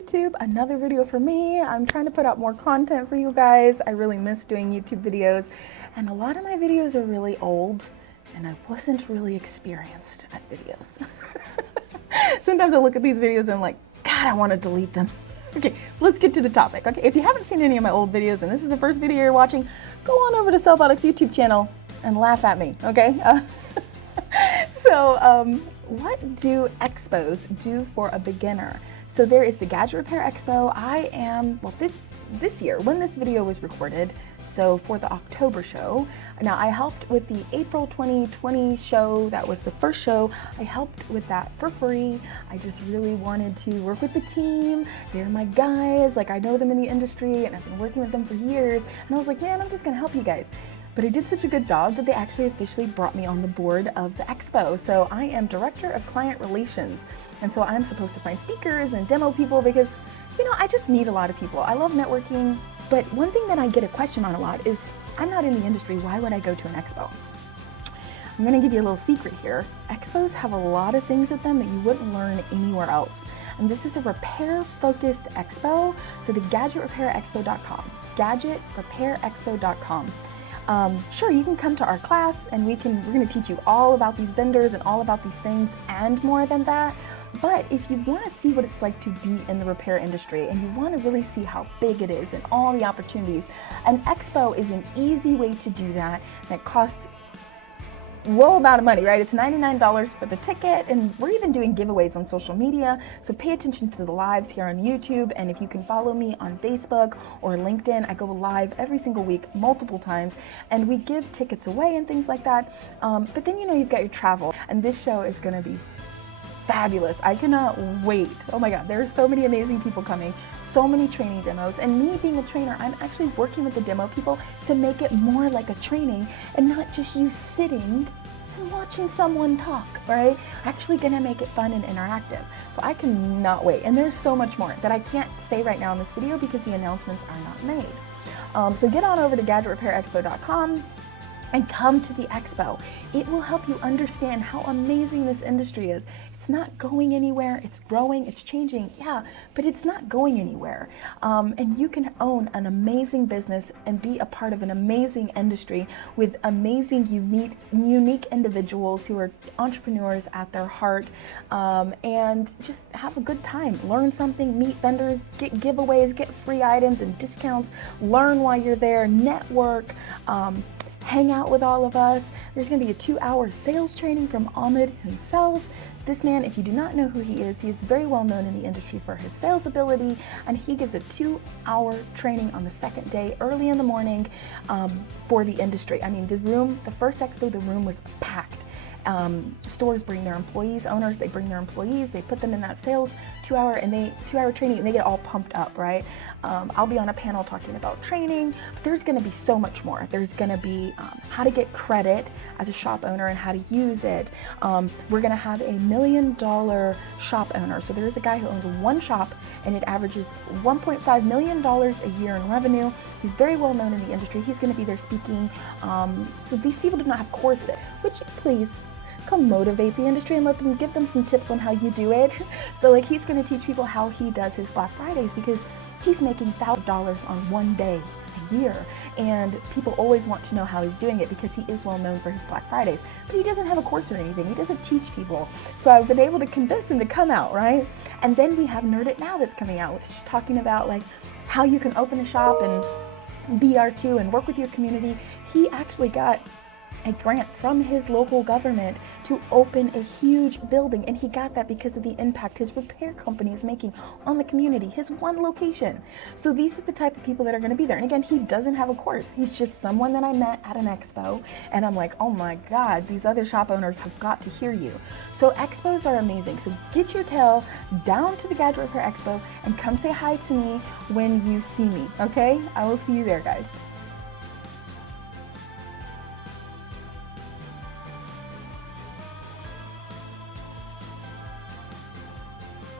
YouTube, another video for me. I'm trying to put out more content for you guys. I really miss doing YouTube videos, and a lot of my videos are really old and I wasn't really experienced at videos. Sometimes I look at these videos and I'm like, God, I want to delete them. Okay, let's get to the topic. Okay, if you haven't seen any of my old videos and this is the first video you're watching, go on over to CellBotics YouTube channel and laugh at me, okay? What do expos do for a beginner? So there is the Gadget Repair Expo. This year, when this video was recorded, so for the October show, now I helped with the April 2020 show. That was the first show. I helped with that for free. I just really wanted to work with the team. They're my guys, like I know them in the industry and I've been working with them for years. And I was like, man, I'm just gonna help you guys. But I did such a good job that they actually officially brought me on the board of the expo. So I am Director of Client Relations. And so I'm supposed to find speakers and demo people because, you know, I just meet a lot of people. I love networking. But one thing that I get a question on a lot is, I'm not in the industry, why would I go to an expo? I'm gonna give you a little secret here. Expos have a lot of things at them that you wouldn't learn anywhere else. And this is a repair-focused expo, so the GadgetRepairExpo.com, GadgetRepairExpo.com. Sure, you can come to our class and we're going to teach you all about these vendors and all about these things and more than that. But if you want to see what it's like to be in the repair industry and you want to really see how big it is and all the opportunities, an expo is an easy way to do that. That costs low amount of money, right? It's $99 for the ticket, and we're even doing giveaways on social media. So pay attention to the lives here on YouTube, and if you can follow me on Facebook or LinkedIn, I go live every single week, multiple times, and we give tickets away and things like that. But then, you know, you've got your travel, and this show is going to be fabulous. I cannot wait. Oh my God, there are so many amazing people coming, so many training demos, and me being a trainer, I'm actually working with the demo people to make it more like a training and not just you sitting and watching someone talk, right? Actually gonna make it fun and interactive. So I cannot wait. And there's so much more that I can't say right now in this video because the announcements are not made. So get on over to GadgetRepairExpo.com and come to the expo. It will help you understand how amazing this industry is. It's not going anywhere, it's growing, it's changing, yeah, but it's not going anywhere. And you can own an amazing business and be a part of an amazing industry with amazing, unique individuals who are entrepreneurs at their heart, and just have a good time. Learn something, meet vendors, get giveaways, get free items and discounts, learn while you're there, network, hang out with all of us. There's going to be a 2-hour sales training from Ahmed himself. This man, if you do not know who he is very well known in the industry for his sales ability, and he gives a 2-hour training on the second day, early in the morning, for the industry. I mean, the first expo, the room was packed. Stores bring their employees, owners, they bring their employees, they put them in that sales 2-hour training, and they get all pumped up, right? I'll be on a panel talking about training, but there's gonna be so much more. There's gonna be how to get credit as a shop owner and how to use it. We're gonna have $1 million shop owner. So there's a guy who owns one shop and it averages $1.5 million a year in revenue. He's very well known in the industry. He's gonna be there speaking. So these people do not have courses, which please, come motivate the industry and give them some tips on how you do it. So like he's going to teach people how he does his Black Fridays because he's making $1,000 on one day a year, and people always want to know how he's doing it because he is well known for his Black Fridays, but he doesn't have a course or anything. He doesn't teach people. So I've been able to convince him to come out, right? And then we have Nerd It Now that's coming out, which is talking about like how you can open a shop and be R2 and work with your community. He actually got a grant from his local government to open a huge building, and he got that because of the impact his repair company is making on the community, his one location. So these are the type of people that are going to be there. And again, he doesn't have a course. He's just someone that I met at an expo, and I'm like, oh my God, these other shop owners have got to hear you. So expos are amazing. So get your tail down to the Gadget Repair Expo and come say hi to me when you see me, okay? I will see you there, guys.